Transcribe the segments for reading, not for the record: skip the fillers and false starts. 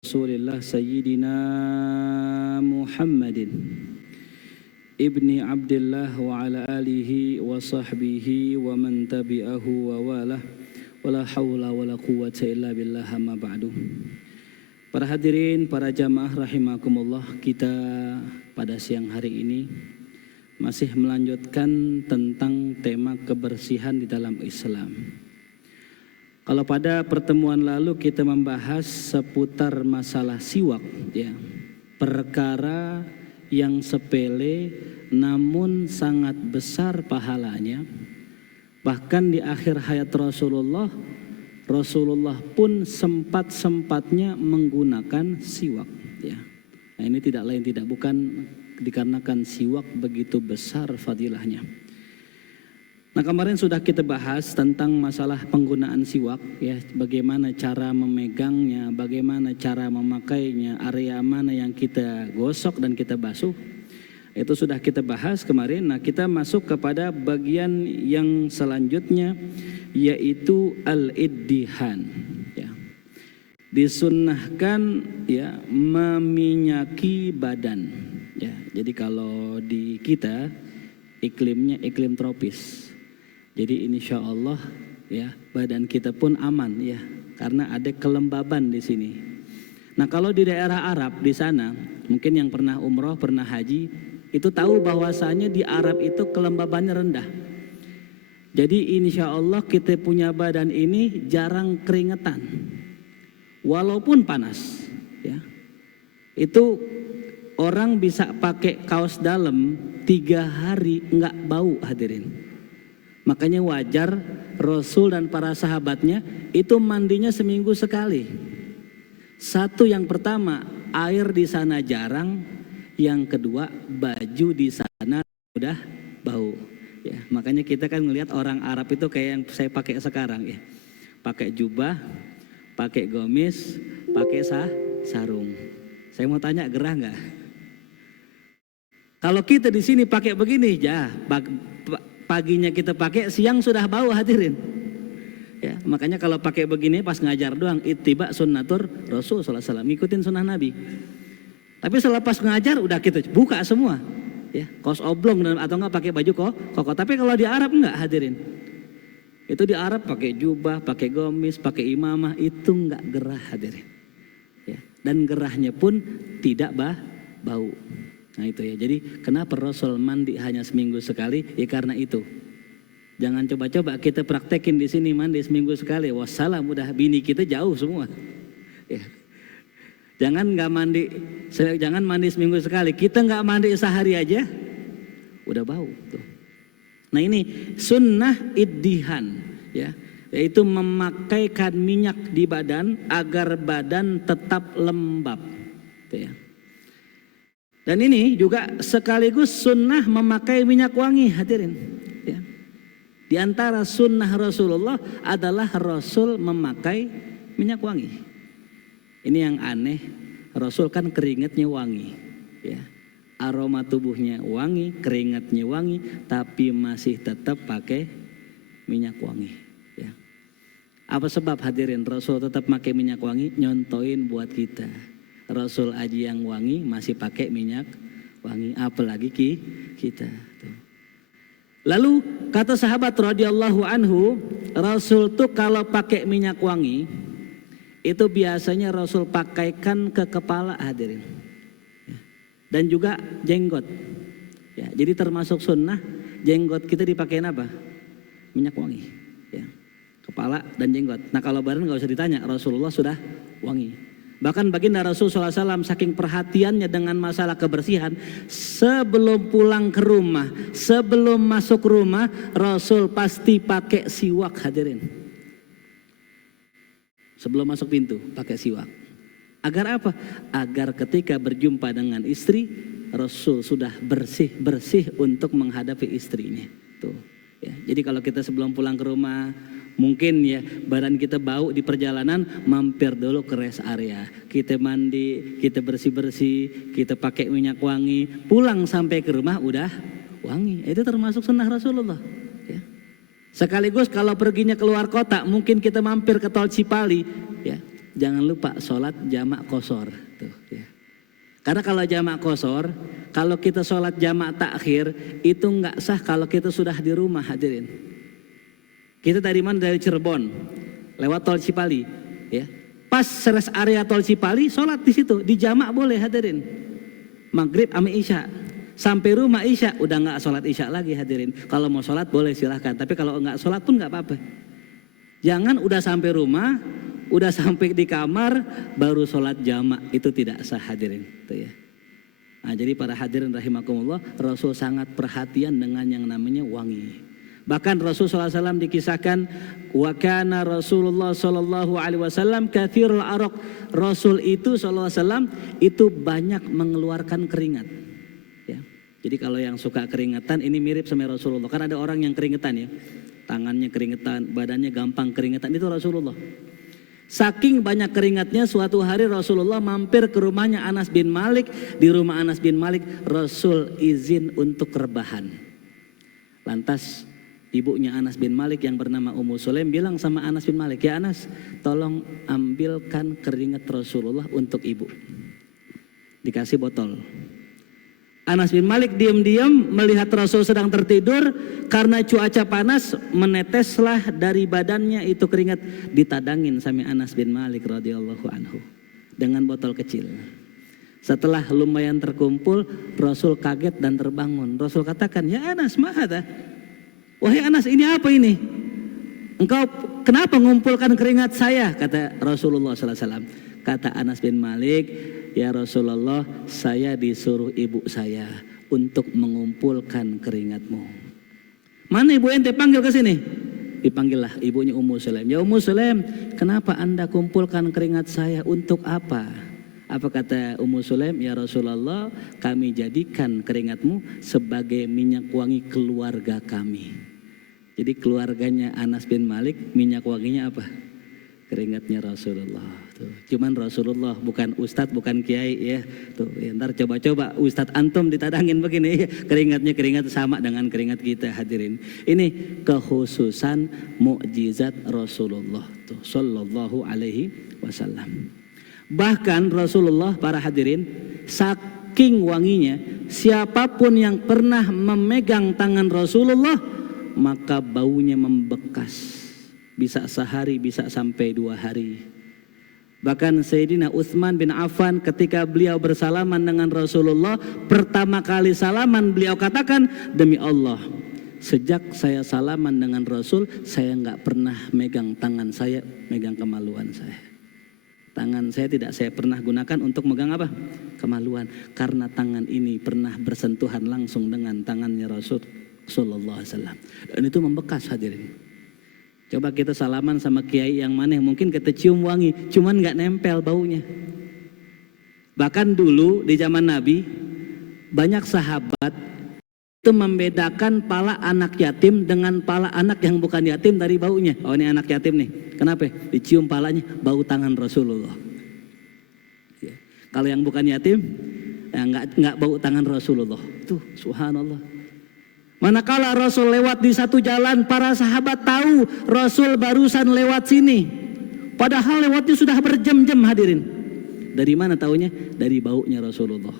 Rasulillah Sayyidina Muhammadin Ibni Abdillah wa ala alihi wa sahbihi wa man tabi'ahu wa walah wala hawla wala quwwata illa billah amma ba'du. Para hadirin, para jamaah rahimakumullah, kita pada siang hari ini masih melanjutkan tentang tema kebersihan di dalam Islam. Kalau pada pertemuan lalu kita membahas seputar masalah siwak, ya, perkara yang sepele namun sangat besar pahalanya. Bahkan di akhir hayat Rasulullah pun sempat-sempatnya menggunakan siwak, ya. Nah, ini tidak lain tidak bukan dikarenakan siwak begitu besar fadilahnya. Nah, kemarin sudah kita bahas tentang masalah penggunaan siwak, ya, bagaimana cara memegangnya, bagaimana cara memakainya, area mana yang kita gosok dan kita basuh. Itu sudah kita bahas kemarin. Nah, kita masuk kepada bagian yang selanjutnya, yaitu al-iddihan, ya. Disunnahkan, ya, meminyaki badan, ya. Jadi kalau di kita iklimnya iklim tropis. Jadi insya Allah, ya, badan kita pun aman, ya, karena ada kelembaban di sini. Nah, kalau di daerah Arab di sana, mungkin yang pernah umroh, pernah haji, itu tahu bahwasanya di Arab itu kelembabannya rendah. Jadi insya Allah kita punya badan ini jarang keringetan, walaupun panas, ya. Itu orang bisa pakai kaos dalam 3 hari nggak bau, hadirin. Makanya wajar Rasul dan para sahabatnya itu mandinya seminggu sekali. Satu, yang pertama, air di sana jarang. Yang kedua, baju di sana udah bau, ya. Makanya kita kan ngelihat orang Arab itu kayak yang saya pakai sekarang, ya. Pakai jubah, pakai gamis, pakai sarung. Saya mau tanya, gerah nggak? Kalau kita di sini pakai begini, ya, paginya kita pakai, siang sudah bau, hadirin. Ya, makanya kalau pakai begini pas ngajar doang, ittiba sunnatur Rasul sallallahu alaihi wasallam, ngikutin sunnah Nabi. Tapi selepas ngajar udah kita buka semua, ya, kaos oblong dan atau enggak pakai baju koko. Tapi kalau di Arab enggak, hadirin. Itu di Arab pakai jubah, pakai gamis, pakai imamah, itu enggak gerah, hadirin. Ya, dan gerahnya pun tidak bau. Nah, itu, ya. Jadi kenapa Rasul mandi hanya seminggu sekali? Ya karena itu. Jangan coba-coba kita praktekin di sini mandi seminggu sekali. Wassalam, udah bini kita jauh semua. Ya. Jangan mandi seminggu sekali. Kita nggak mandi sehari aja, udah bau. Tuh. Nah, ini sunnah iddihan, ya, yaitu memakaikan minyak di badan agar badan tetap lembab. Tuh, ya. Dan ini juga sekaligus sunnah memakai minyak wangi, hadirin, ya. Di antara sunnah Rasulullah adalah Rasul memakai minyak wangi. Ini yang aneh, Rasul kan keringatnya wangi, ya. Aroma tubuhnya wangi, keringatnya wangi, tapi masih tetap pakai minyak wangi, ya. Apa sebab, hadirin, Rasul tetap pakai minyak wangi? Nyontoin buat kita. Rasul aja yang wangi masih pakai minyak wangi, apalagi kita. Tuh. Lalu kata sahabat radhiyallahu anhu, Rasul tuh kalau pakai minyak wangi itu biasanya Rasul pakaikan ke kepala, hadirin, ya. Dan juga jenggot, ya. Jadi termasuk sunnah jenggot kita dipakein apa? Minyak wangi, ya. Kepala dan jenggot. Nah, kalau badan nggak usah ditanya, Rasulullah sudah wangi. Bahkan baginda Rasul SAW saking perhatiannya dengan masalah kebersihan, sebelum pulang ke rumah, sebelum masuk rumah, Rasul pasti pakai siwak, hadirin. Sebelum masuk pintu pakai siwak. Agar apa? Agar ketika berjumpa dengan istri, Rasul sudah bersih-bersih untuk menghadapi istrinya. Tuh, ya. Jadi kalau kita sebelum pulang ke rumah, mungkin, ya, badan kita bau di perjalanan, mampir dulu ke rest area. Kita mandi, kita bersih-bersih, kita pakai minyak wangi, pulang sampai ke rumah udah wangi. Itu termasuk sunnah Rasulullah, ya. Sekaligus kalau perginya keluar kota, mungkin kita mampir ke tol Cipali, ya. jangan lupa sholat jamak qashar. Tuh, ya. Karena kalau jamak qashar, kalau kita sholat jamak takhir itu nggak sah kalau kita sudah di rumah, hadirin. Kita dari mana? Dari Cirebon, lewat tol Cipali, ya. Pas rest area tol Cipali, sholat di situ, di jamak boleh, hadirin. Maghrib sama Isya. Sampai rumah Isya, udah nggak sholat Isya lagi, hadirin. Kalau mau sholat boleh silahkan, tapi kalau nggak sholat pun nggak apa-apa. Jangan udah sampai rumah, udah sampai di kamar, baru sholat jamak, itu tidak sah, hadirin. Itu ya. Nah, jadi para hadirin rahimakumullah, Rasul sangat perhatian dengan yang namanya wangi. Bahkan Rasul SAW dikisahkan, wa kana Rasulullah SAW kathirul araq. Rasul itu SAW itu banyak mengeluarkan keringat. Ya. Jadi kalau yang suka keringatan ini mirip sama Rasulullah. Kan ada orang yang keringetan ya, tangannya keringetan, badannya gampang keringetan, itu Rasulullah. Saking banyak keringatnya, suatu hari Rasulullah mampir ke rumahnya Anas bin Malik. Di rumah Anas bin Malik, Rasul izin untuk rebahan. Lantas ibunya Anas bin Malik yang bernama Ummu Sulaim bilang sama Anas bin Malik, ya Anas, tolong ambilkan keringat Rasulullah untuk ibu. Dikasih botol. Anas bin Malik diam-diam melihat Rasul sedang tertidur, karena cuaca panas meneteslah dari badannya itu keringat, ditadangin sama Anas bin Malik radhiyallahu anhu dengan botol kecil. Setelah lumayan terkumpul, Rasul kaget dan terbangun. Rasul katakan, ya Anas, mahada? Wahai Anas, ini apa ini? Engkau kenapa mengumpulkan keringat saya? Kata Rasulullah SAW. Kata Anas bin Malik, ya Rasulullah, saya disuruh ibu saya untuk mengumpulkan keringatmu. Mana ibu ente, panggil ke sini. Dipanggillah ibunya Ummu Sulaim. Ya Ummu Sulaim, kenapa anda kumpulkan keringat saya, untuk apa? Apa kata Ummu Sulaim? Ya Rasulullah, kami jadikan keringatmu sebagai minyak wangi keluarga kami. Jadi keluarganya Anas bin Malik, minyak wanginya apa? Keringatnya Rasulullah. Tuh. Cuman Rasulullah, bukan ustadz, bukan kiai ya. Tuh, ya, ntar coba-coba ustadz antum ditadangin begini, ya. Keringatnya keringat sama dengan keringat kita, hadirin. Ini kekhususan mukjizat Rasulullah. Tuh, sallallahu alaihi wasallam. Bahkan Rasulullah, para hadirin, saking wanginya, siapapun yang pernah memegang tangan Rasulullah, maka baunya membekas. Bisa sehari, bisa sampai 2 hari. Bahkan Sayyidina Utsman bin Affan ketika beliau bersalaman dengan Rasulullah, pertama kali salaman beliau katakan, demi Allah, sejak saya salaman dengan Rasul, saya nggak pernah megang tangan saya, megang kemaluan saya. Tangan saya tidak saya pernah gunakan untuk megang apa? Kemaluan. Karena tangan ini pernah bersentuhan langsung dengan tangannya Rasul sallallahu alaihi wasallam. Dan itu membekas, hadirin. Coba kita salaman sama kiai yang mana, mungkin kita cium wangi, cuman nggak nempel baunya. Bahkan dulu di zaman Nabi, banyak sahabat itu membedakan pala anak yatim dengan pala anak yang bukan yatim dari baunya. Oh, ini anak yatim nih, kenapa? Dicium palanya, bau tangan Rasulullah. Ya. Kalau yang bukan yatim, ya nggak bau tangan Rasulullah. Tuh, subhanallah. Manakala Rasul lewat di satu jalan, para sahabat tahu Rasul barusan lewat sini. Padahal lewatnya sudah berjam-jam, hadirin. Dari mana taunya? Dari baunya Rasulullah.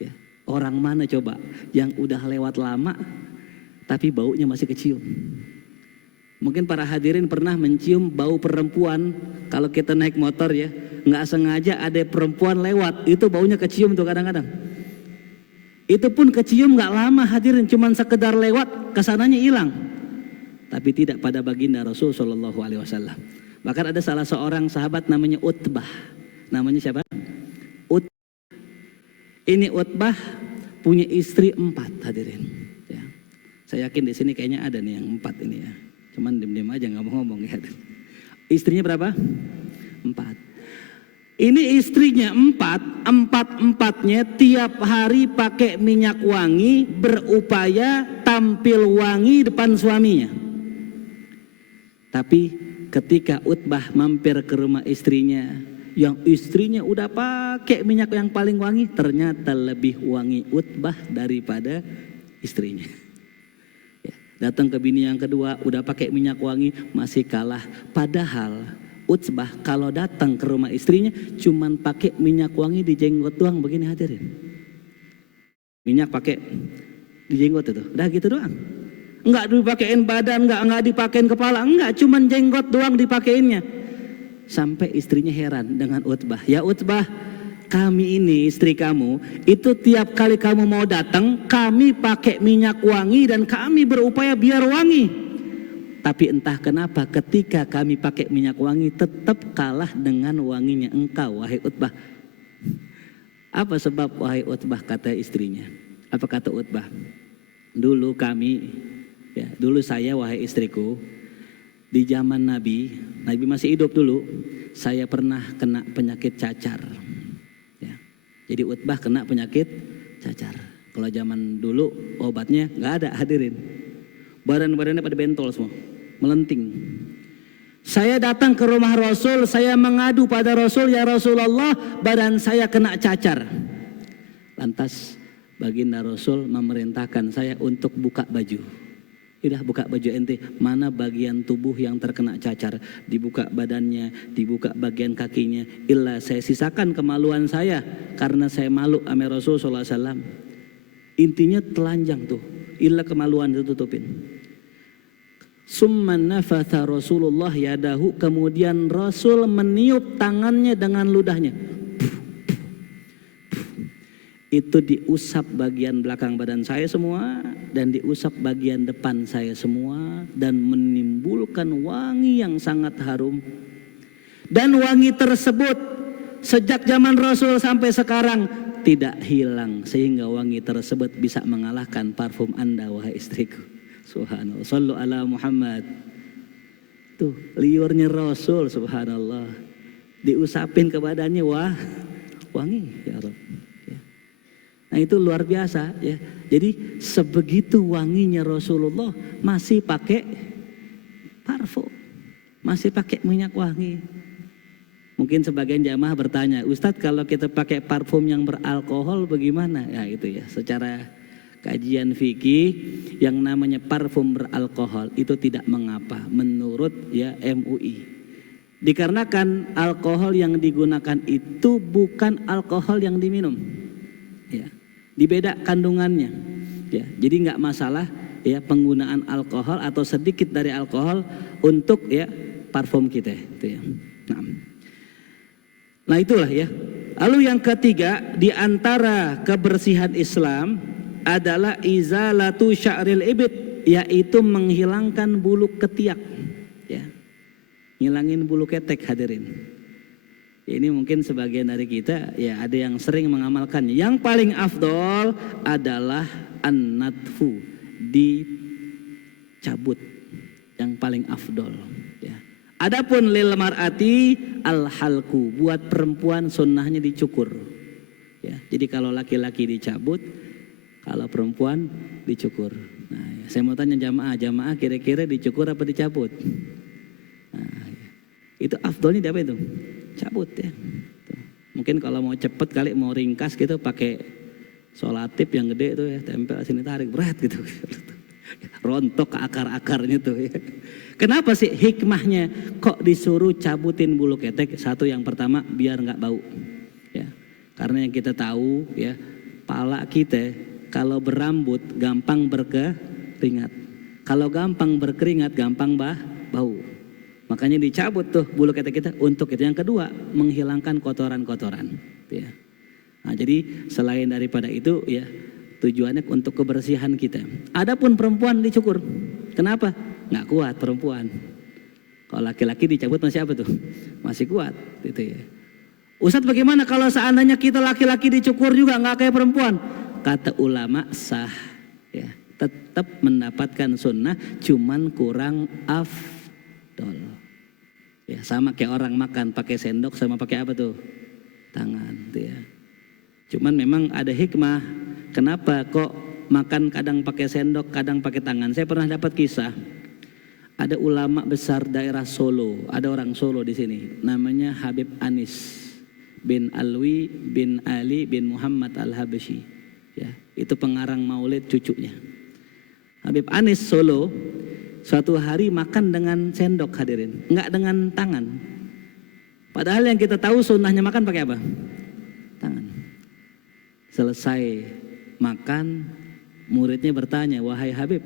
Ya. Orang mana coba yang udah lewat lama tapi baunya masih kecium? Mungkin para hadirin pernah mencium bau perempuan. Kalau kita naik motor ya, nggak sengaja ada perempuan lewat, itu baunya kecium tuh kadang-kadang. Itu pun kecium gak lama, hadirin, cuman sekedar lewat, kesananya hilang. Tapi tidak pada baginda Rasul sallallahu alaihi wasallam. Bahkan ada salah seorang sahabat namanya Utbah. Namanya siapa? Ini Utbah punya istri 4, hadirin. Ya. Saya yakin di sini kayaknya ada nih yang 4 ini ya. Cuman diam-diam aja nggak mau ngomong ya. Istrinya berapa? 4. Ini istrinya 4, empat-empatnya tiap hari pakai minyak wangi, berupaya tampil wangi depan suaminya. Tapi ketika Utbah mampir ke rumah istrinya, yang istrinya udah pakai minyak yang paling wangi, ternyata lebih wangi Utbah daripada istrinya. Ya, datang ke bini yang kedua, udah pakai minyak wangi, masih kalah. Padahal Utsbah kalau datang ke rumah istrinya cuman pakai minyak wangi di jenggot doang begini hadirin. Minyak pakai di jenggot itu, udah gitu doang. Enggak dipakein badan, enggak dipakein kepala, enggak, cuman jenggot doang dipakeinnya. Sampai istrinya heran dengan Utbah. Ya Utbah, kami ini istri kamu, itu tiap kali kamu mau datang, kami pakai minyak wangi dan kami berupaya biar wangi. Tapi entah kenapa ketika kami pakai minyak wangi tetap kalah dengan wanginya engkau, wahai Utbah. Apa sebab wahai Utbah, kata istrinya? Apa kata Utbah? Dulu kami, ya, dulu saya wahai istriku, di zaman Nabi masih hidup dulu, saya pernah kena penyakit cacar. Ya. Jadi Utbah kena penyakit cacar. Kalau zaman dulu obatnya nggak ada hadirin. Badan-badannya pada bentol semua, melenting. Saya datang ke rumah Rasul, saya mengadu pada Rasul, ya Rasulullah, badan saya kena cacar. Lantas baginda Rasul memerintahkan saya untuk buka baju. Udah buka baju ente, mana bagian tubuh yang terkena cacar, dibuka badannya, dibuka bagian kakinya. Illa saya sisakan kemaluan saya karena saya malu sama Rasul SAW. Intinya telanjang tuh, illa kemaluan ditutupin. Summa nafatha Rasulullah yadahu, kemudian Rasul meniup tangannya dengan ludahnya. Itu diusap bagian belakang badan saya semua dan diusap bagian depan saya semua dan menimbulkan wangi yang sangat harum. Dan wangi tersebut sejak zaman Rasul sampai sekarang tidak hilang, sehingga wangi tersebut bisa mengalahkan parfum Anda wahai istriku. Subhanallah, sallu ala Muhammad. Tuh liurnya Rasul, subhanallah, diusapin ke badannya, wah wangi ya Rabb. Nah itu luar biasa ya. Jadi sebegitu wanginya Rasulullah masih pakai parfum, masih pakai minyak wangi. Mungkin sebagian jamaah bertanya, Ustadz kalau kita pakai parfum yang beralkohol bagaimana? Ya itu ya, secara kajian fikih yang namanya parfum beralkohol itu tidak mengapa menurut ya MUI. Dikarenakan alkohol yang digunakan itu bukan alkohol yang diminum. Ya. Dibeda kandungannya. Ya, jadi nggak masalah ya penggunaan alkohol atau sedikit dari alkohol untuk ya parfum kita itu ya. Nah itulah ya. Lalu yang ketiga di antara kebersihan Islam adalah izalatu sya'ril ibit, yaitu menghilangkan bulu ketiak ya. Ngilangin bulu ketek hadirin. Ini mungkin sebagian dari kita ya ada yang sering mengamalkannya. Yang paling afdol adalah an-natfu, dicabut. Yang paling afdol ya. Adapun lil mar'ati al-halku, buat perempuan sunnahnya dicukur. Ya, jadi kalau laki-laki dicabut, kalau perempuan dicukur. Nah, ya. Saya mau tanya jamaah kira-kira dicukur apa dicabut? Nah, ya. Itu afdolnya apa itu? Cabut ya. Tuh. Mungkin kalau mau cepet kali mau ringkas gitu pakai solatif yang gede itu ya, tempel sini tarik berat gitu. Rontok ke akar-akarnya tuh ya. Kenapa sih hikmahnya kok disuruh cabutin bulu ketek? Satu, yang pertama biar nggak bau. Ya. Karena yang kita tahu ya, pala kita kalau berambut gampang berkeringat. Kalau gampang berkeringat gampang bau. Makanya dicabut tuh bulu ketek kita untuk itu. Yang kedua, menghilangkan kotoran-kotoran. Ya. Nah, jadi selain daripada itu ya tujuannya untuk kebersihan kita. Adapun perempuan dicukur. Kenapa? Nggak kuat perempuan. Kalau laki-laki dicabut masih apa tuh? Masih kuat gitu ya. Ustadz bagaimana kalau seandainya kita laki-laki dicukur juga nggak kayak perempuan? Kata ulama sah ya. Tetap mendapatkan sunnah, cuman kurang afdol. Ya, sama kayak orang makan pakai sendok sama pakai apa tuh? Tangan tuh ya. Cuman memang ada hikmah. Kenapa kok makan kadang pakai sendok, kadang pakai tangan? Saya pernah dapat kisah. Ada ulama besar daerah Solo, ada orang Solo di sini, namanya Habib Anis bin Alwi bin Ali bin Muhammad Al-Habsyi. Ya, itu pengarang Maulid cucunya. Habib Anis Solo suatu hari makan dengan sendok hadirin, enggak dengan tangan. Padahal yang kita tahu sunnahnya makan pakai apa? Tangan. Selesai makan, muridnya bertanya, wahai Habib,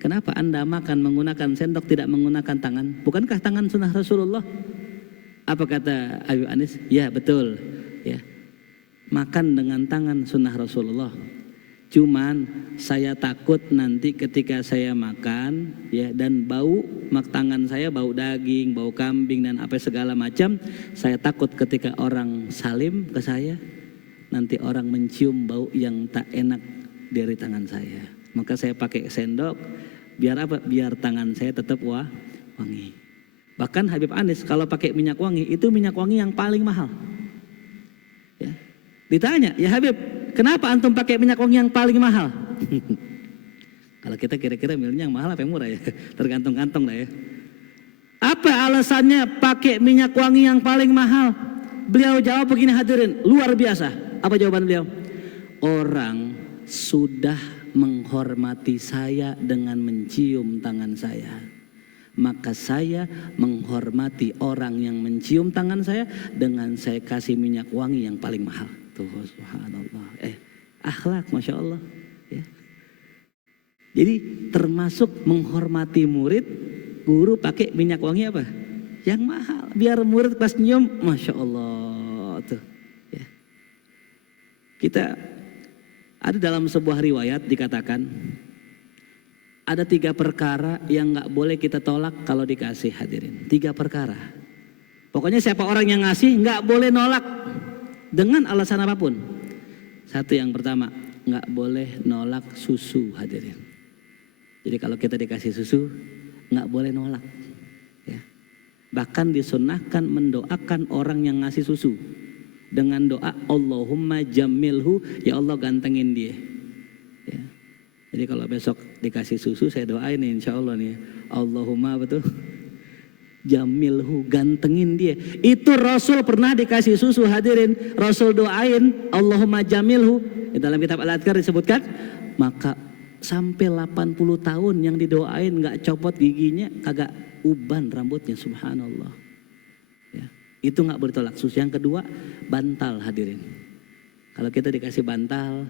kenapa Anda makan menggunakan sendok tidak menggunakan tangan? Bukankah tangan sunnah Rasulullah? Apa kata Habib Anis? Ya betul. Ya, makan dengan tangan sunnah Rasulullah. Cuman saya takut nanti ketika saya makan ya dan bau tangan saya bau daging, bau kambing dan apa segala macam, saya takut ketika orang salim ke saya nanti orang mencium bau yang tak enak dari tangan saya. Maka saya pakai sendok biar apa? Biar tangan saya tetap wangi. Bahkan Habib Anis kalau pakai minyak wangi itu minyak wangi yang paling mahal. Ya. Ditanya, ya Habib, kenapa antum pakai minyak wangi yang paling mahal? Kalau kita kira-kira milihnya yang mahal apa yang murah ya? Tergantung kantong lah ya. Apa alasannya pakai minyak wangi yang paling mahal? Beliau jawab begini hadirin, luar biasa. Apa jawaban beliau? Orang sudah menghormati saya dengan mencium tangan saya. Maka saya menghormati orang yang mencium tangan saya dengan saya kasih minyak wangi yang paling mahal. Tuh, subhanallah. Akhlak, masya Allah. Ya. Jadi termasuk menghormati murid, guru pakai minyak wangi apa? Yang mahal. Biar murid pas nyium, masya Allah. Tuh. Ya. Kita ada dalam sebuah riwayat dikatakan ada 3 perkara yang nggak boleh kita tolak kalau dikasih hadirin. 3 perkara. Pokoknya siapa orang yang ngasih nggak boleh nolak dengan alasan apapun. Satu yang pertama, nggak boleh nolak susu hadirin. Jadi kalau kita dikasih susu nggak boleh nolak. Ya. Bahkan disunnahkan mendoakan orang yang ngasih susu dengan doa Allahumma jamilhu, ya Allah gantengin dia. Ya. Jadi kalau besok dikasih susu saya doain nih insya Allah nih, Allahumma betul jamilhu, gantengin dia. Itu Rasul pernah dikasih susu hadirin, Rasul doain Allahumma jamilhu. Dalam kitab Al-Adhkar disebutkan, maka sampai 80 tahun yang didoain nggak copot giginya, kagak uban rambutnya, subhanallah. Ya, itu nggak boleh tolak. Susu yang kedua, bantal hadirin. Kalau kita dikasih bantal,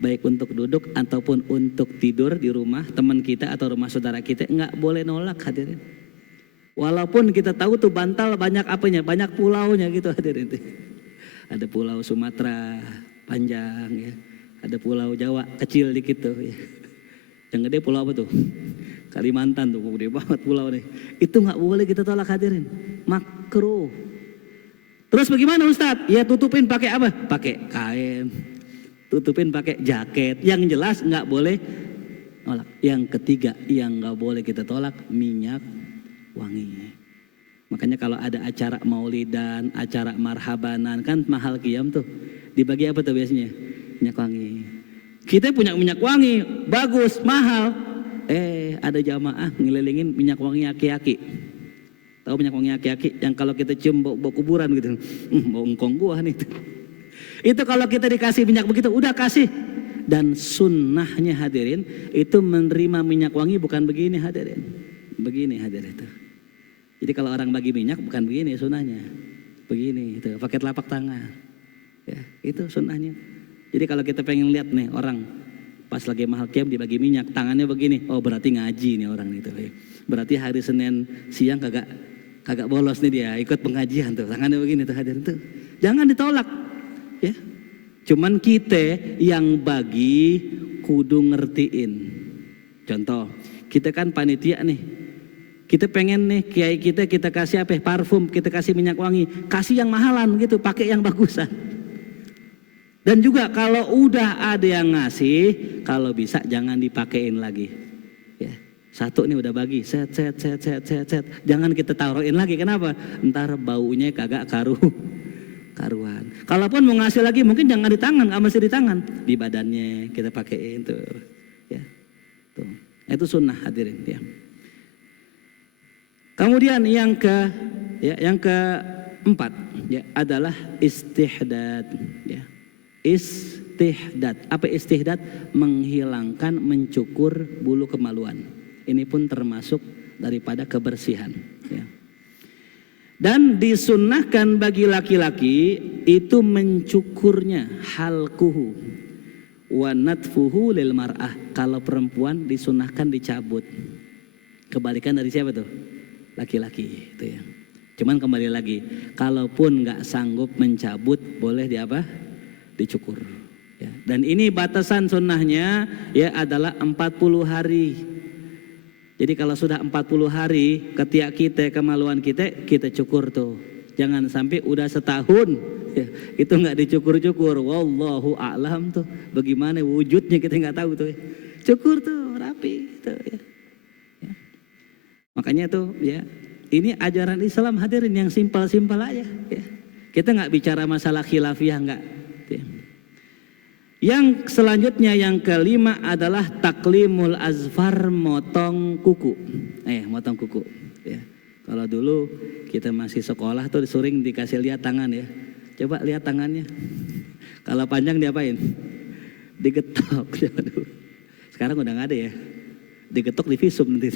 baik untuk duduk ataupun untuk tidur di rumah teman kita atau rumah saudara kita, nggak boleh nolak hadirin. Walaupun kita tahu tuh bantal banyak apanya, banyak pulaunya gitu hadirin. Ada pulau Sumatera panjang ya, ada pulau Jawa kecil dikit tuh ya. Yang gede pulau apa tuh? Kalimantan tuh, gede banget pulau nih. Itu nggak boleh kita tolak hadirin, makruh. Terus bagaimana Ustadz? Ya tutupin pakai apa? Pakai kain, tutupin pakai jaket. Yang jelas nggak boleh nolak. Yang ketiga yang nggak boleh kita tolak, minyak wangi. Makanya kalau ada acara maulidan, acara marhabanan kan mahal qiyam tuh. Dibagi apa tuh biasanya? Minyak wangi. Kita punya minyak wangi, bagus, mahal. Ada jamaah ngelilingin minyak wangi aki-aki. Tahu minyak wangi aki-aki yang kalau kita cium bau kuburan gitu. Bau engkong gua nih. Itu kalau kita dikasih minyak begitu, udah kasih. Dan sunnahnya hadirin, itu menerima minyak wangi bukan begini hadirin. Begini hadirin itu. Jadi kalau orang bagi minyak bukan begini sunnahnya, begini itu pakai telapak tangan, ya itu sunnahnya. Jadi kalau kita pengen lihat nih orang pas lagi mahal qiyam dibagi minyak, tangannya begini, oh berarti ngaji nih orang itu, ya. Berarti hari Senin siang kagak bolos nih dia ikut pengajian tuh, tangannya begini tuh hadirin tuh, jangan ditolak, ya. Cuman kita yang bagi kudu ngertiin. Contoh, kita kan panitia nih. Kita pengen nih kiai kita kasih apa? Parfum, kita kasih minyak wangi, kasih yang mahalan gitu, pakai yang bagusan. Dan juga kalau udah ada yang ngasih, kalau bisa jangan dipakein lagi. Ya, satu nih udah bagi, set. Jangan kita taruhin lagi. Kenapa? Ntar baunya kagak karuan. Kalaupun mau ngasih lagi, mungkin jangan di tangan, nggak mesti di tangan, di badannya kita pakein tuh. Ya, tuh. Itu sunnah hadirin. Ya. Kemudian yang keempat ya adalah istihdad ya. Istihdad. Apa istihdad? Menghilangkan, mencukur bulu kemaluan. Ini pun termasuk daripada kebersihan ya. Dan disunnahkan bagi laki-laki itu mencukurnya halkuhu wa natfuhu lil mar'ah. Kalau perempuan disunnahkan dicabut. Kebalikan dari siapa tuh? Laki-laki itu ya. Cuman kembali lagi, kalaupun nggak sanggup mencabut, boleh di apa? Dicukur. Ya. Dan ini batasan sunnahnya ya adalah 40 hari. Jadi kalau sudah 40 hari ketiak kita, kemaluan kita cukur tuh. Jangan sampai udah setahun ya, itu nggak dicukur-cukur. Wallahu a'lam tuh. Bagaimana wujudnya kita nggak tahu tuh. Ya. Cukur tuh rapi tuh ya. Ya. Makanya tuh ya, ini ajaran Islam hadirin yang simpel-simpel aja ya. Kita nggak bicara masalah khilafiyah nggak. Ya. Yang selanjutnya yang kelima adalah taklimul azfar, motong kuku. Motong kuku. Ya. Kalau dulu kita masih sekolah tuh sering dikasih lihat tangan ya. Coba lihat tangannya. Kalau panjang diapain? Digetok. Sekarang udah nggak ada ya. Digetok di visum nanti.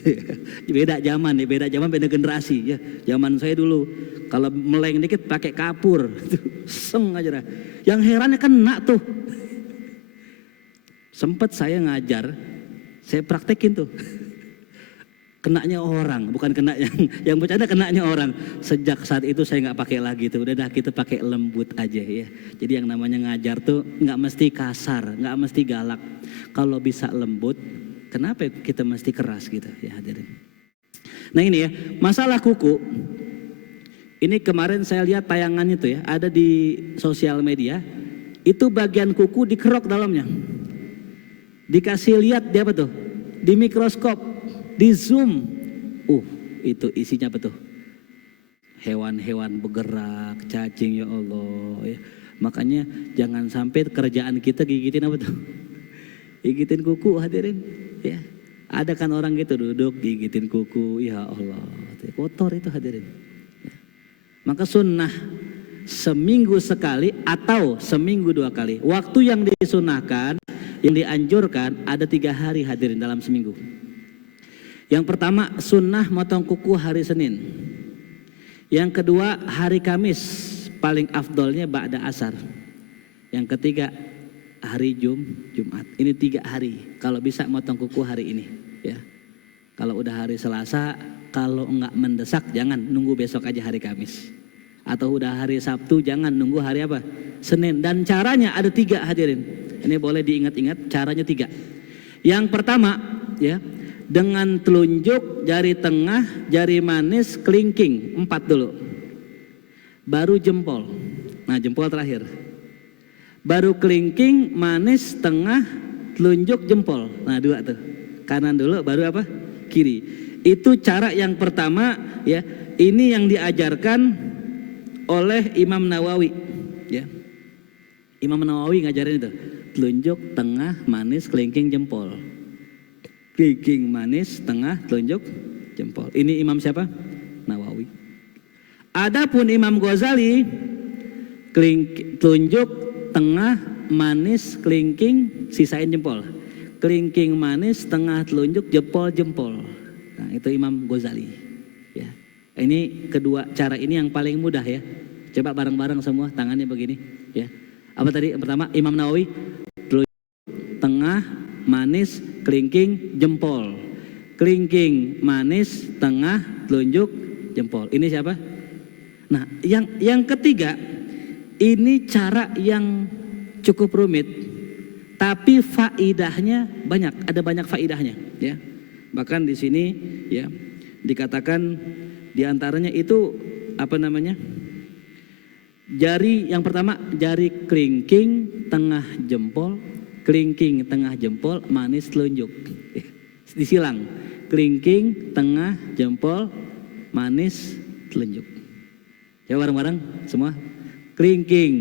Beda zaman ya, beda generasi ya. Zaman saya dulu kalau meleng dikit pakai kapur, seng aja dah. Yang herannya kena tuh. Sempat saya ngajar, saya praktekin tuh. Kenanya orang, bukan kena yang bercanda, kenanya orang. Sejak saat itu saya nggak pakai lagi tuh. Udah dah kita pakai lembut aja ya. Jadi yang namanya ngajar tuh nggak mesti kasar, nggak mesti galak. Kalau bisa lembut, kenapa kita mesti keras gitu ya hadirin. Nah ini ya, masalah kuku. Ini kemarin saya lihat tayangannya tuh ya, ada di sosial media. Itu bagian kuku dikerok dalamnya. Dikasih lihat dia apa tuh? Di mikroskop, di zoom. Itu isinya apa tuh? Hewan-hewan bergerak, cacing ya Allah. Ya. Makanya jangan sampai kerjaan kita gigitin apa tuh? Gigitin kuku hadirin. Ya. Ada kan orang gitu duduk gigitin kuku, ya Allah. Kotor itu hadirin. Ya. Maka sunnah seminggu sekali atau seminggu 2 kali. Waktu yang disunahkan, yang dianjurkan ada 3 hari hadirin dalam seminggu. Yang pertama sunnah motong kuku hari Senin. Yang kedua hari Kamis, paling afdolnya ba'da asar. Yang ketiga hari Jumat. Ini 3 hari kalau bisa motong kuku hari ini ya. Kalau udah hari Selasa, kalau enggak mendesak jangan, nunggu besok aja hari Kamis. Atau udah hari Sabtu jangan, nunggu hari apa? Senin. Dan caranya ada 3 hadirin. Ini boleh diingat-ingat, caranya 3. Yang pertama ya, dengan telunjuk, jari tengah, jari manis, kelingking 4 dulu. Baru jempol. Nah, jempol terakhir. Baru kelingking, manis, tengah, telunjuk, jempol. Nah, 2 tuh. Kanan dulu baru apa? Kiri. Itu cara yang pertama ya. Ini yang diajarkan oleh Imam Nawawi ya. Imam Nawawi ngajarin itu. Telunjuk, tengah, manis, kelingking, jempol. Kelingking, manis, tengah, telunjuk, jempol. Ini imam siapa? Nawawi. Adapun Imam Ghazali, telunjuk, tengah, manis, kelingking, sisain jempol. Kelingking, manis, tengah, telunjuk, jempol. Nah, itu Imam Ghazali. Ya. Ini kedua cara ini yang paling mudah ya. Coba bareng-bareng semua tangannya begini ya. Apa tadi? Yang pertama Imam Nawawi, telunjuk, tengah, manis, kelingking, jempol. Kelingking, manis, tengah, telunjuk, jempol. Ini siapa? Nah, yang ketiga, ini cara yang cukup rumit, tapi faidahnya banyak. Ada banyak faidahnya, ya. Bahkan di sini, ya, dikatakan diantaranya itu apa namanya? Jari yang pertama, jari kelingking, tengah jempol, kelingking, tengah jempol, manis, telunjuk. Disilang, kelingking, tengah jempol, manis, telunjuk. Coba bareng-bareng semua. Kelingking,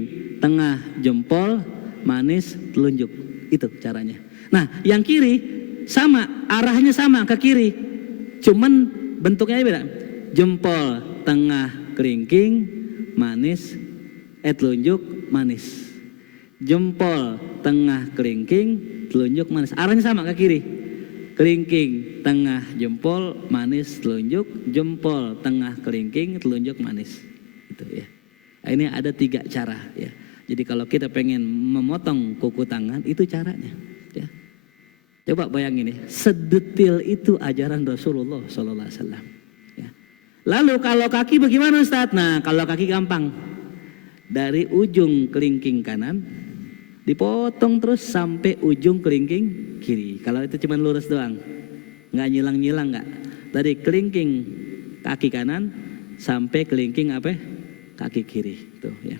tengah jempol, manis, telunjuk. Itu caranya. Nah, yang kiri sama, arahnya sama ke kiri. Cuman bentuknya beda. Jempol, tengah, kelingking, manis, telunjuk, manis. Jempol, tengah, kelingking, telunjuk, manis. Arahnya sama ke kiri. kelingking, tengah jempol, manis telunjuk, jempol, tengah kelingking, telunjuk manis. Itu ya. Ini ada 3 cara ya. Jadi kalau kita pengen memotong kuku tangan itu caranya ya. Coba bayangin ya, sedetil itu ajaran Rasulullah sallallahu alaihi wasallam ya. Lalu kalau kaki bagaimana Ustaz? Nah, kalau kaki gampang. Dari ujung kelingking kanan dipotong terus sampai ujung kelingking kiri. Kalau itu cuma lurus doang, nggak nyilang-nyilang nggak. Dari kelingking kaki kanan sampai kelingking apa? Kaki kiri tuh ya.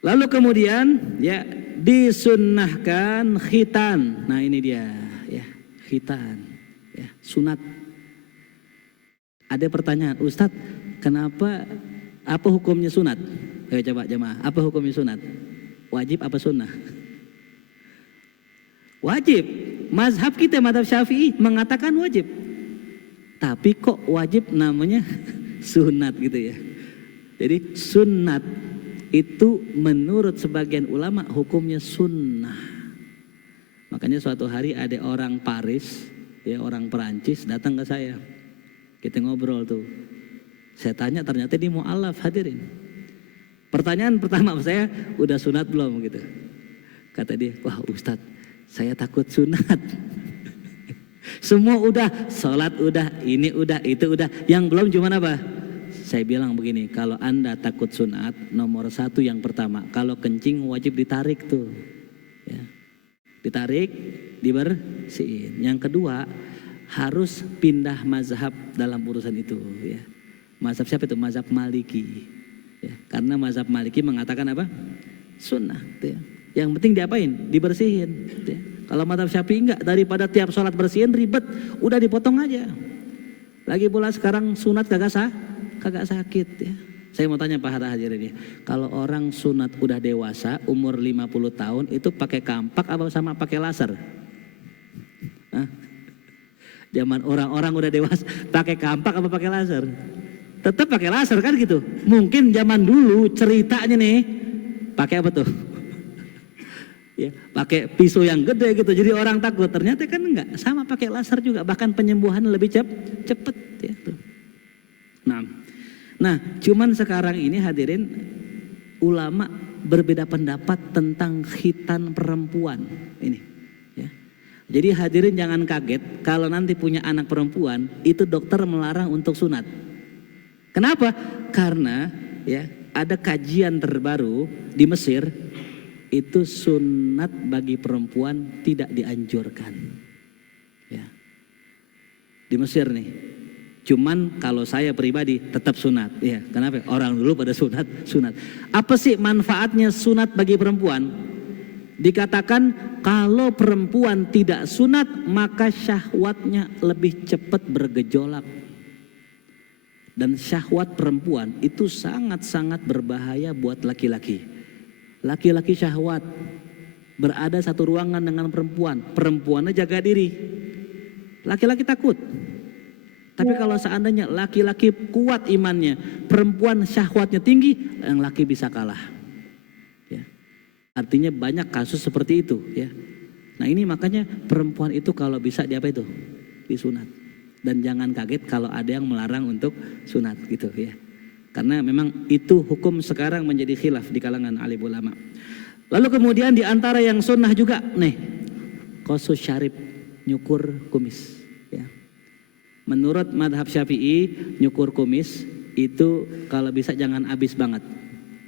Lalu kemudian ya disunnahkan khitan. Nah ini dia ya, khitan ya, sunat. Ada pertanyaan, Ustadz, kenapa, apa hukumnya sunat? Ayo coba jemaah, apa hukumnya sunat? Wajib apa sunnah? Wajib. Mazhab kita, mazhab Syafi'i mengatakan wajib. Tapi kok wajib namanya sunat gitu ya. Jadi sunat itu menurut sebagian ulama hukumnya sunnah. Makanya suatu hari ada orang Paris, ya orang Perancis datang ke saya. Kita ngobrol tuh. Saya tanya ternyata dia mu'alaf, hadirin. Pertanyaan pertama saya, udah sunat belum gitu. Kata dia, wah Ustadz, saya takut sunat. Semua udah, sholat udah, ini udah, itu udah. Yang belum cuma apa? Saya bilang begini, kalau Anda takut sunat, nomor 1 yang pertama, kalau kencing wajib ditarik tuh. Ya. Ditarik, dibersihin. Yang kedua, harus pindah mazhab dalam urusan itu. Ya. Mazhab siapa itu? Mazhab Maliki. Ya. Karena mazhab Maliki mengatakan apa? Sunnah. Ya. Yang penting diapain? Dibersihin. Ya. Kalau mazhab Syafi'i enggak, daripada tiap sholat bersihin ribet, udah dipotong aja. Lagi pula sekarang sunat kagak sakit ya. Saya mau tanya Pak Hatta hadirin ya. Kalau orang sunat udah dewasa, umur 50 tahun itu pakai kampak apa sama pakai laser? Hah? Zaman orang-orang udah dewasa pakai kampak apa pakai laser? Tetap pakai laser kan gitu. Mungkin zaman dulu ceritanya nih pakai apa tuh? Ya, pakai pisau yang gede gitu. Jadi orang takut. Ternyata kan enggak, sama pakai laser juga, bahkan penyembuhan lebih cepet ya tuh. Nah, cuman sekarang ini hadirin ulama berbeda pendapat tentang khitan perempuan ini. Ya. Jadi hadirin jangan kaget kalau nanti punya anak perempuan itu dokter melarang untuk sunat. Kenapa? Karena ya ada kajian terbaru di Mesir itu sunat bagi perempuan tidak dianjurkan. Ya. Di Mesir nih. Cuman kalau saya pribadi tetap sunat. Ya, kenapa? Orang dulu pada sunat. Apa sih manfaatnya sunat bagi perempuan? Dikatakan kalau perempuan tidak sunat maka syahwatnya lebih cepat bergejolak. Dan syahwat perempuan itu sangat-sangat berbahaya buat laki-laki. Laki-laki syahwat berada satu ruangan dengan perempuan. Perempuannya jaga diri. Laki-laki takut. Tapi kalau seandainya laki-laki kuat imannya, perempuan syahwatnya tinggi, yang laki bisa kalah. Ya. Artinya banyak kasus seperti itu. Ya. Nah ini makanya perempuan itu kalau bisa di apa itu? Disunat. Dan jangan kaget kalau ada yang melarang untuk sunat gitu ya. Karena memang itu hukum sekarang menjadi khilaf di kalangan alim ulama. Lalu kemudian di antara yang sunnah juga nih, qasus syarib, nyukur kumis. Ya. Menurut madhab Syafi'i nyukur kumis itu kalau bisa jangan habis banget.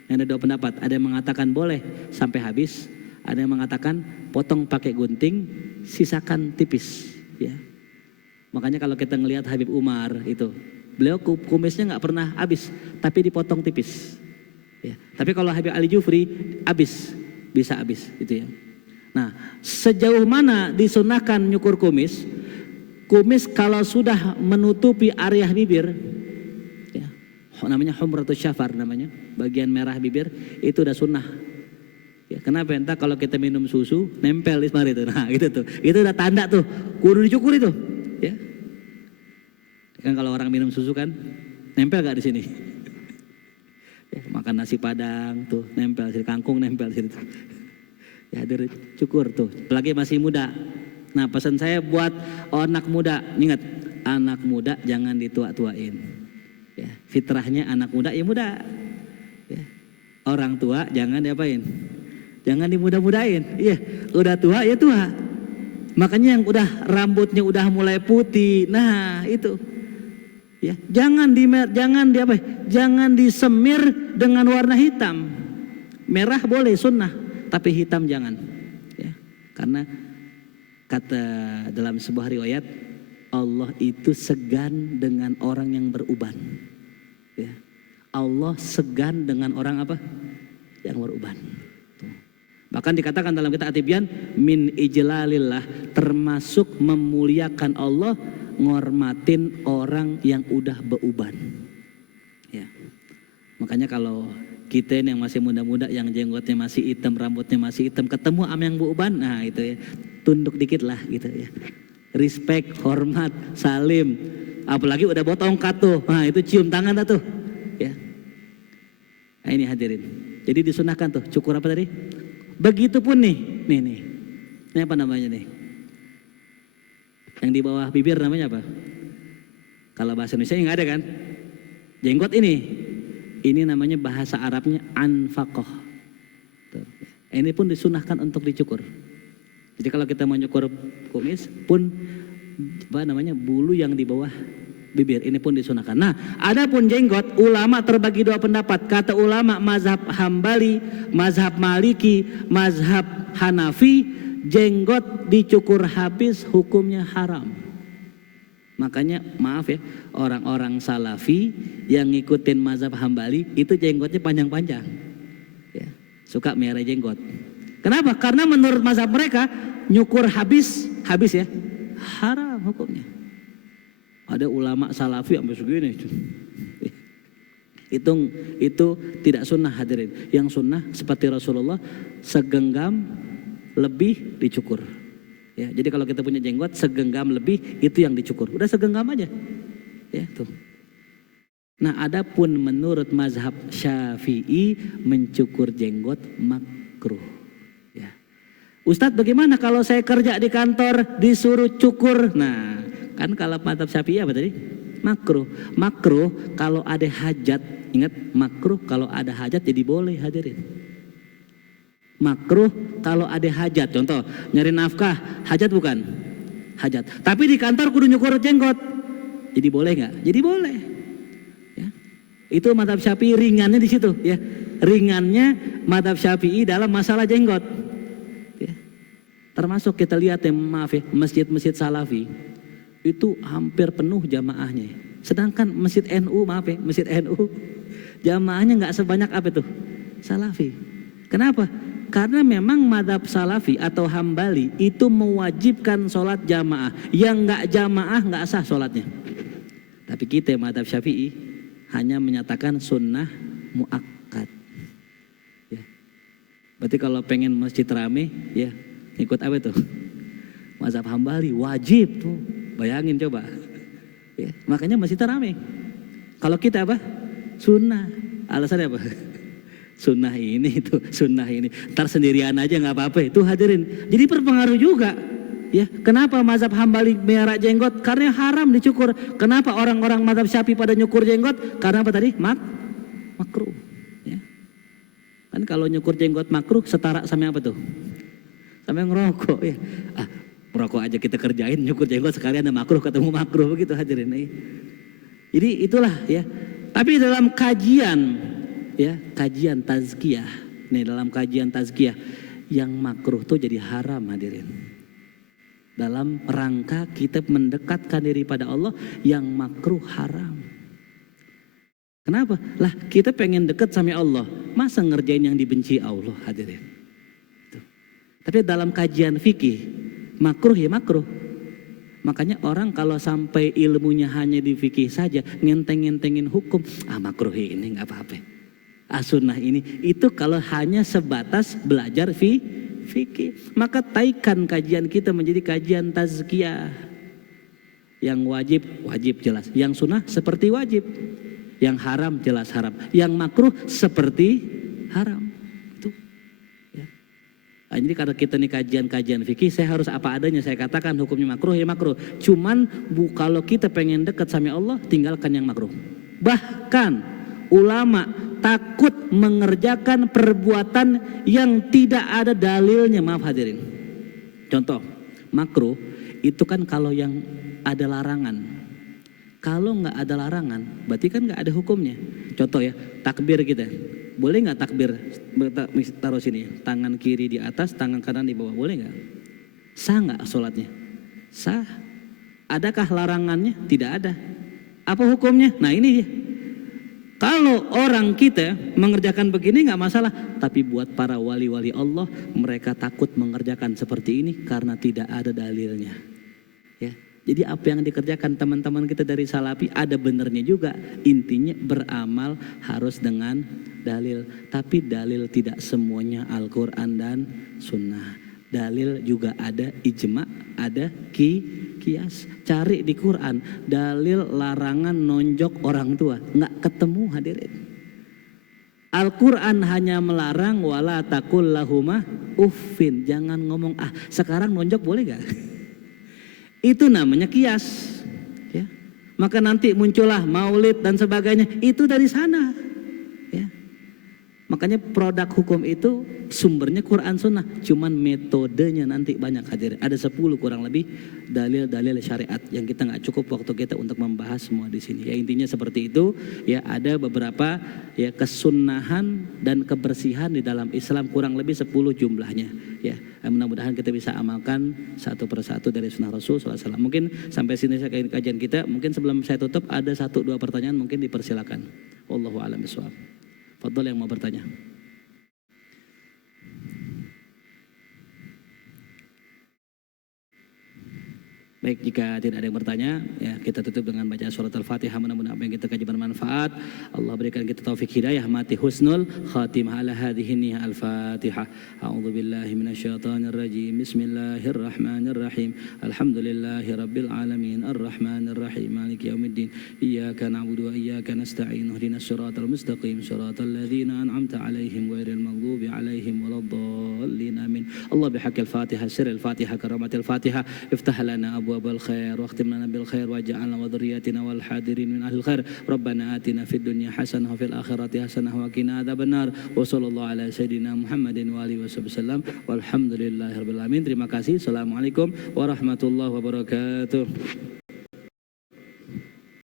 Ada 2 pendapat. Ada yang mengatakan boleh sampai habis. Ada yang mengatakan potong pakai gunting, sisakan tipis. Ya. Makanya kalau kita ngelihat Habib Umar itu, beliau kumisnya nggak pernah habis, tapi dipotong tipis. Ya. Tapi kalau Habib Ali Jufri habis, bisa habis itu ya. Nah sejauh mana disunahkan nyukur kumis? Kumis kalau sudah menutupi area bibir, ya, namanya humratus syafar namanya, bagian merah bibir itu udah sunnah. Ya, kenapa? Entah kalau kita minum susu nempel di semari itu, nah gitu tuh, itu udah tanda tuh, kudu dicukur itu. Ya, kan kalau orang minum susu kan nempel gak di sini? Ya, makan nasi padang tuh nempel, sini kangkung nempel sini tuh. Ya, cukur tuh, apalagi masih muda. Nah pesan saya buat anak muda, ingat anak muda jangan ditua-tuain. Ya, fitrahnya anak muda ya muda. Ya. Orang tua jangan diapain? Jangan dimudah-mudahin. Iya, udah tua ya tua. Makanya yang udah rambutnya udah mulai putih, nah itu. Ya, jangan disemir dengan warna hitam. Merah boleh sunnah, tapi hitam jangan. Ya, karena kata dalam sebuah riwayat Allah itu segan dengan orang yang beruban. Ya, Allah segan dengan orang apa? Yang beruban. Bahkan dikatakan dalam kitab At-Tibyan min ijlalillah, termasuk memuliakan Allah ngormatin orang yang udah beuban. Ya. Makanya kalau kita yang masih muda-muda, yang jenggotnya masih hitam, rambutnya masih hitam, ketemu sama yang beuban, nah itu ya, tunduk dikit lah gitu ya. Respect, hormat, salim. Apalagi udah bawa tongkat tuh, nah itu cium tangan dah tuh. Ya. Nah ini hadirin. Jadi disunahkan tuh, cukur apa tadi? Begitupun nih. Ini apa namanya nih? Yang di bawah bibir namanya apa? Kalau bahasa Indonesia nggak ada kan? Jenggot ini namanya bahasa Arabnya anfaqoh. Ini pun disunahkan untuk dicukur. Jadi kalau kita mau nyukur kumis pun apa namanya bulu yang di bawah bibir ini pun disunahkan. Nah, adapun jenggot ulama terbagi dua pendapat. Kata ulama mazhab Hambali, mazhab Maliki, mazhab Hanafi, jenggot dicukur habis hukumnya haram. Makanya maaf ya, orang-orang Salafi yang ngikutin mazhab Hambali itu jenggotnya panjang-panjang. Ya, suka merah jenggot. Kenapa? Karena menurut mazhab mereka nyukur habis ya haram hukumnya. Ada ulama Salafi sampai segini. Itu tidak sunnah hadirin. Yang sunnah seperti Rasulullah segenggam lebih dicukur. Ya, jadi kalau kita punya jenggot segenggam lebih itu yang dicukur. Udah segenggam aja. Ya, tuh. Nah, adapun menurut mazhab Syafi'i mencukur jenggot makruh. Ya. Ustadz bagaimana kalau saya kerja di kantor disuruh cukur? Nah, kan kalau mazhab Syafi'i apa tadi? Makruh. Makruh kalau ada hajat. Ingat, makruh kalau ada hajat jadi boleh hadirin. Makruh kalau ada hajat. Contoh, nyari nafkah, hajat bukan? Hajat. Tapi di kantor kudu nyukur jenggot. Jadi boleh nggak? Jadi boleh. Ya. Itu mazhab Syafi'i ringannya di situ. Ya. Ringannya mazhab Syafi'i dalam masalah jenggot. Ya. Termasuk kita lihat ya, maaf ya, masjid-masjid Salafi itu hampir penuh jamaahnya. Sedangkan masjid NU, maaf ya, masjid NU jamaahnya nggak sebanyak apa tuh? Salafi. Kenapa? Karena memang mazhab Salafi atau Hambali itu mewajibkan sholat jamaah. Yang nggak jamaah nggak sah sholatnya. Tapi kita mazhab Syafi'i hanya menyatakan sunnah muakkad. Ya. Berarti kalau pengen masjid rame, ya ikut apa tuh? Mazhab Hambali wajib tuh. Bayangin coba. Ya. Makanya masjidnya rame. Kalau kita apa? Sunnah. Alasannya apa? Sunnah ini itu, sunnah ini. Ntar sendirian aja nggak apa-apa. Itu hadirin. Jadi berpengaruh juga. Ya, kenapa mazhab Hambali merah jenggot? Karena haram dicukur. Kenapa orang-orang mazhab Syafi'i pada nyukur jenggot? Karena apa tadi? Makruh. Ya. Kan kalau nyukur jenggot makruh setara sama apa tuh? Sama ngerokok. Ya. Merokok aja kita kerjain, nyukur jenggot sekalian ada makruh ketemu makruh begitu hadirin. Jadi itulah ya. Tapi dalam kajian ya, kajian tazkiyah. Nih dalam kajian tazkiyah yang makruh tuh jadi haram hadirin. Dalam rangka kita mendekatkan diri pada Allah, yang makruh haram. Kenapa? Lah kita pengen dekat sama Allah, masa ngerjain yang dibenci Allah hadirin. Tuh. Tapi dalam kajian fikih makruh ya makruh. Makanya orang kalau sampai ilmunya hanya di fikih saja, ngenteng-ngentengin hukum, makruh ini nggak apa-apa. Sunnah ini, itu kalau hanya sebatas belajar fikih. Maka taikan kajian kita menjadi kajian tazkiyah. Yang wajib jelas. Yang sunnah seperti wajib. Yang haram jelas haram. Yang makruh seperti haram. Itu. Ya. Makanya karena kita nih kajian fikih, saya harus apa adanya. Saya katakan hukumnya makruh ya makruh. Cuman kalau kita pengen dekat sama Allah, tinggalkan yang makruh. Bahkan ulama takut mengerjakan perbuatan yang tidak ada dalilnya. Maaf hadirin. Contoh, makruh itu kan kalau yang ada larangan. Kalau nggak ada larangan, berarti kan nggak ada hukumnya. Contoh ya, takbir kita. Boleh nggak takbir taruh sini, tangan kiri di atas, tangan kanan di bawah, boleh nggak? Sah nggak sholatnya? Sah. Adakah larangannya? Tidak ada. Apa hukumnya? Nah ini dia. Kalau orang kita mengerjakan begini nggak masalah, tapi buat para wali-wali Allah, mereka takut mengerjakan seperti ini karena tidak ada dalilnya. Ya. Jadi apa yang dikerjakan teman-teman kita dari Salafi ada benernya juga. Intinya beramal harus dengan dalil. Tapi dalil tidak semuanya Al-Quran dan Sunnah. Dalil juga ada ijma, ada kias. Cari di Quran dalil larangan nonjok orang tua. Nggak ketemu hadirin. Al-Quran hanya melarang wala taqul lahuma uffin. Jangan ngomong sekarang nonjok boleh gak? Itu namanya kias, ya. Maka nanti muncullah maulid dan sebagainya, itu dari sana, ya. Makanya produk hukum itu sumbernya Quran Sunnah, cuman metodenya nanti banyak hadirin. Ada 10 kurang lebih dalil-dalil syariat yang kita nggak cukup waktu kita untuk membahas semua di sini. Ya intinya seperti itu. Ya ada beberapa ya kesunnahan dan kebersihan di dalam Islam kurang lebih 10 jumlahnya. Ya mudah-mudahan kita bisa amalkan satu persatu dari sunnah Rasul SAW. Mungkin sampai sini saya kajian kita. Mungkin sebelum saya tutup ada 1-2 pertanyaan mungkin dipersilakan. Wallahu a'lam bishawab. Fadhol yang mau bertanya. Baik, jika tidak ada yang bertanya, ya kita tutup dengan baca surat Al-Fatihah. Mudah-mudahan apa yang kita kaji bermanfaat. Allah berikan kita taufik hidayah, mati husnul khatimah ala hadhihi niyah Al-Fatihah. A'udzu billahi minasyaitonir rajim. Bismillahirrahmanirrahim. Alhamdulillahi rabbil alamin. Arrahmanir rahim. Maliki yaumiddin. Iyyaka na'budu wa iyyaka nasta'in. Ihdinas siratal mustaqim. Siratal ladzina an'amta 'alaihim ghairil maghdubi 'alaihim waladdallin. Amin. Allah bihaqqil Fatihah, sirril Fatihah, karamatil Fatihah. Iftah lana أبواب الخير واختم لنا بالخير واجعلنا وذرياتنا والحاضرين من أهل الخير ربنا آتنا في الدنيا حسنة وفي الآخرة حسنة وقنا عذاب النار وصلى الله على سيدنا محمد وآله وسلم والحمد لله رب العالمين. Terima kasih. Assalamualaikum warahmatullahi wabarakatuh.